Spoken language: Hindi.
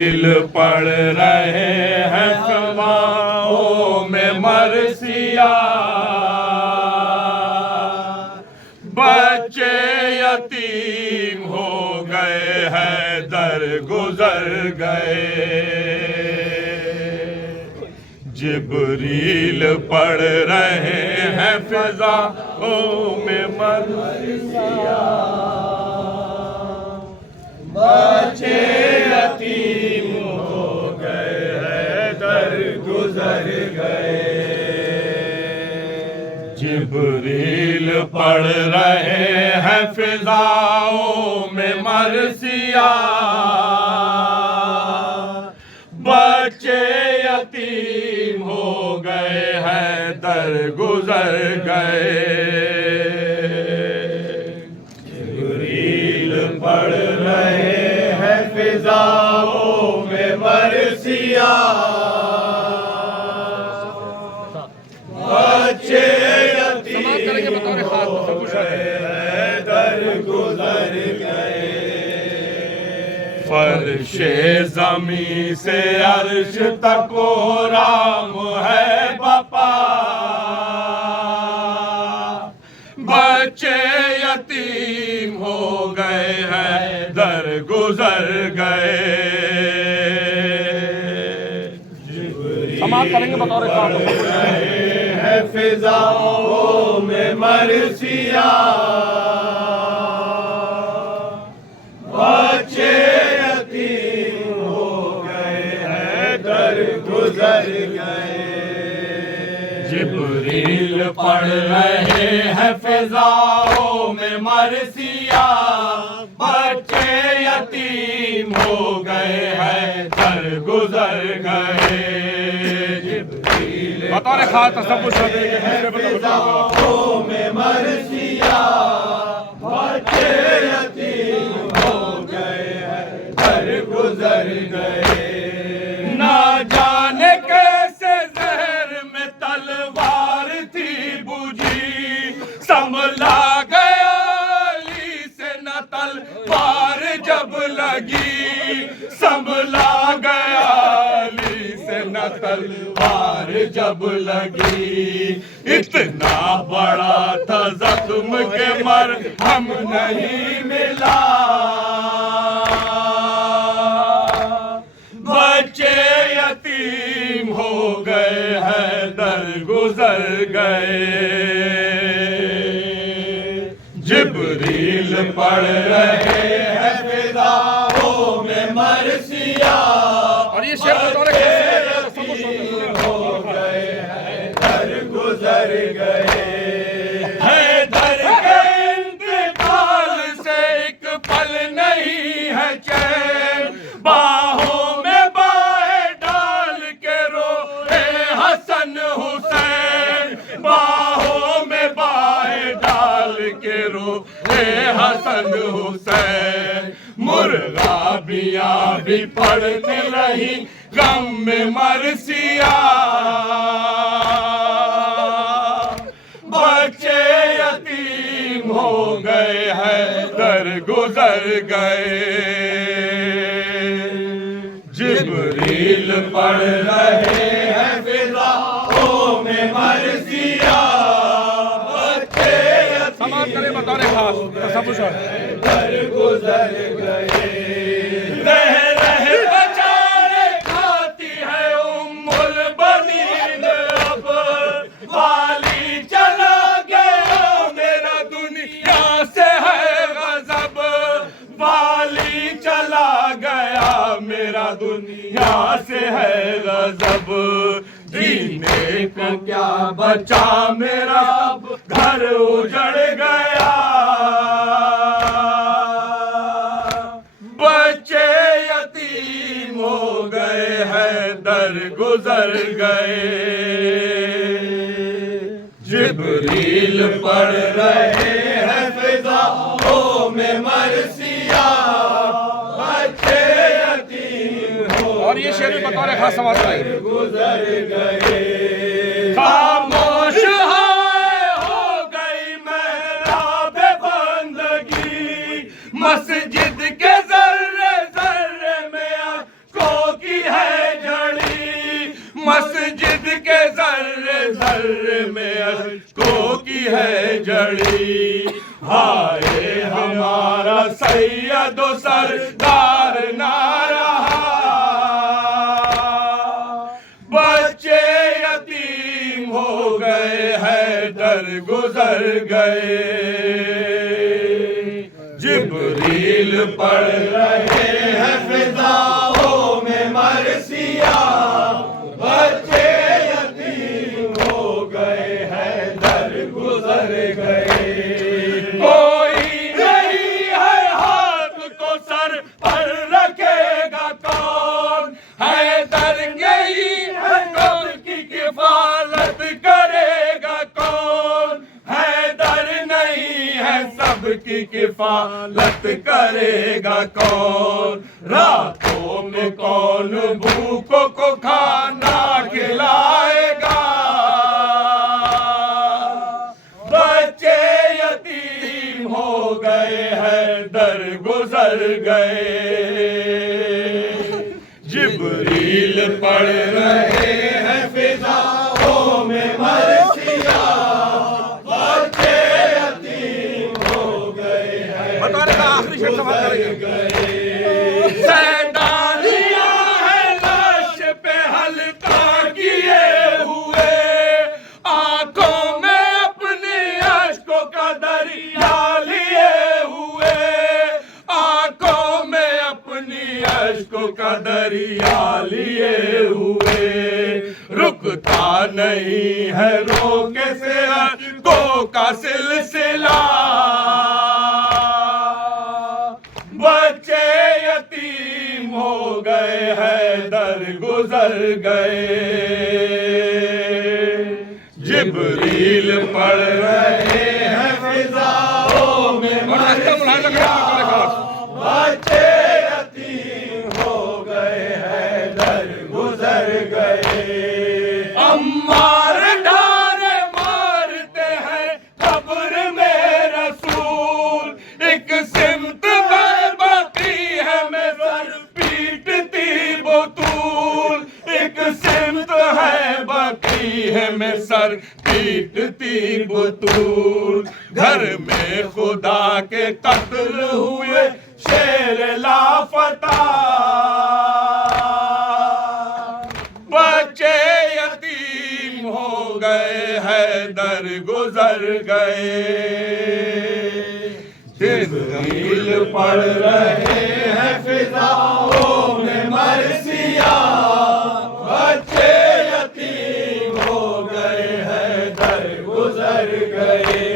दिल पड़ रहे हैं फ़िज़ाओं में मरसिया, बच्चे यतीम हो गए हैं दर गुजर गए। जिब्रील पढ़ रहे हैं फ़िज़ाओं में मरसिया, बच्चे यतीम हो गए हैं दर गुजर गए। जिब्रील पढ़ रहे हैं फ़िज़ाओं में मरसिया, बच्चे यतीम हो गए हैं दर गुजर गए। जिब्रील पढ़ रहे हैं फ़िज़ाओं में मरसिया, बच्चे यतीम हो गए हैं दर गुजर गए। फर्शे ज़मीं से अर्श तक राम है बपा, बच्चे यतीम हो गए हैं दर गुजर गए। समाप्त करेंगे बतौर है फ़िज़ाओं में मरसिया, बच्चे यतीम हो गए हैं दर गुजर गए। जिब्रील पढ़ रहे हैं फ़िज़ाओं में मरसिया, बच्चे यतीम हो गए हैं दर गुजर गए। जिब्रील बतौर खास तसव्वुर है फ़िज़ाओं में मरसिया, बच्चे यतीम हो गए हैं दर गुजर गए। ना जाने कैसे जहर में तलवार थी बुझी, संभला गया अली से न तलवार जब लगी, संभला गया अली से न तलवार जब लगी। इतना बड़ा था जख्म के मरहम नहीं मिला, बच्चे यतीम हो गए हैं दर गुजर गए। जिब्रील पढ़ रहे हैं फ़िज़ाओं में मरसिया, और ये शेर बतौर हो गए हैं दर गुजर गए। हैदर के इंतकाल से एक पल नहीं है चैन, बाहों में बाहें डाल के रोए हसन हुसैन, बाहों में बाहें डाल के रोए हसन हुसैन। मुर्गाबियाँ भी पढ़ने रही गम में मरसिया, बच्चे यतीम हो गए हैं दर गुजर गए। जिब्रील पढ़ रहे हैं फ़िज़ाओं में मरसिया, बच्चे समाप्त करें बतौर खास तसव्वुर दर गुजर गए। रह रह बचारे खाती है उम्मुल बनीन, अब वाली चला गया मेरा दुनिया से है गज़ब, वाली चला गया मेरा दुनिया से है गज़ब। जीने को क्या बचा मेरा घर उजड़ गया, बच्चे यतीम हो गए हैं दर गुजर गए। जिब्रील पढ़ रहे हैं फ़िज़ाओं में मरसिया, बच्चे यतीम हो और ये शेर भी बतौर खास समाप्त करेंगे। गुजर गए। खामोश हो गई मेहराब बंदगी, मस्जिद के जर्रे जर्रे में जर्रे जर्रे में अश्कों की है जड़ी। हाय हमारा सैयद सरदार ना रहा, बच्चे यतीम हो गए हैं दर गुजर गए। जिब्रील पढ़ रहे हैं फिजाओं में मरसिया, बच्चे यतीम हो गए हैं दर गुजर गए। कोई नहीं है हाथ को सर पर रखेगा कौन, है दर गई है कब्र की किफालत करेगा कौन, है दर नहीं है सबकी किफालत करेगा कौन। रातों में कौन भूखों को खाना खिलाएगा, बच्चे यतीम हो गए हैं दर गुजर गए। जिब्रील पढ़ रहे हैं फिजाओं में मरसिया, बच्चे यतीम हो गए हैं बतौर का आखिरी शेर समाप्त करेंगे। सैदानियां है लाश पे हल्का किए हुए, आंखों में अपनी अश्कों का दरिया लिए हुए, आंखों में अपनी अश्कों का दरिया लिए हुए। रुकता नहीं है रोके से अश्कों का सिलसिला, बच्चे यतीम हो गए हैं दर गुजर गए। जिब्रील पढ़ रहे हैं फिजाओं में मरसिया, बच्चे यतीम हो गए हैं दर गुजर गए। अम्मार ढारे मारते हैं कब्र में रसूल, एक सिमत में बाकी है में सर पीटती बतूल, एक सिमत है बाकी है में सर पीटती बतूल। घर में खुदा के कत्ल हुए शेर लापता, बच्चे यतीम हो गए हैं दर गुजर गए। जिब्रील पढ़ रहे हैं फिजाओं में मरसिया, बच्चे यतीम हो गए हैं दर गुजर गए।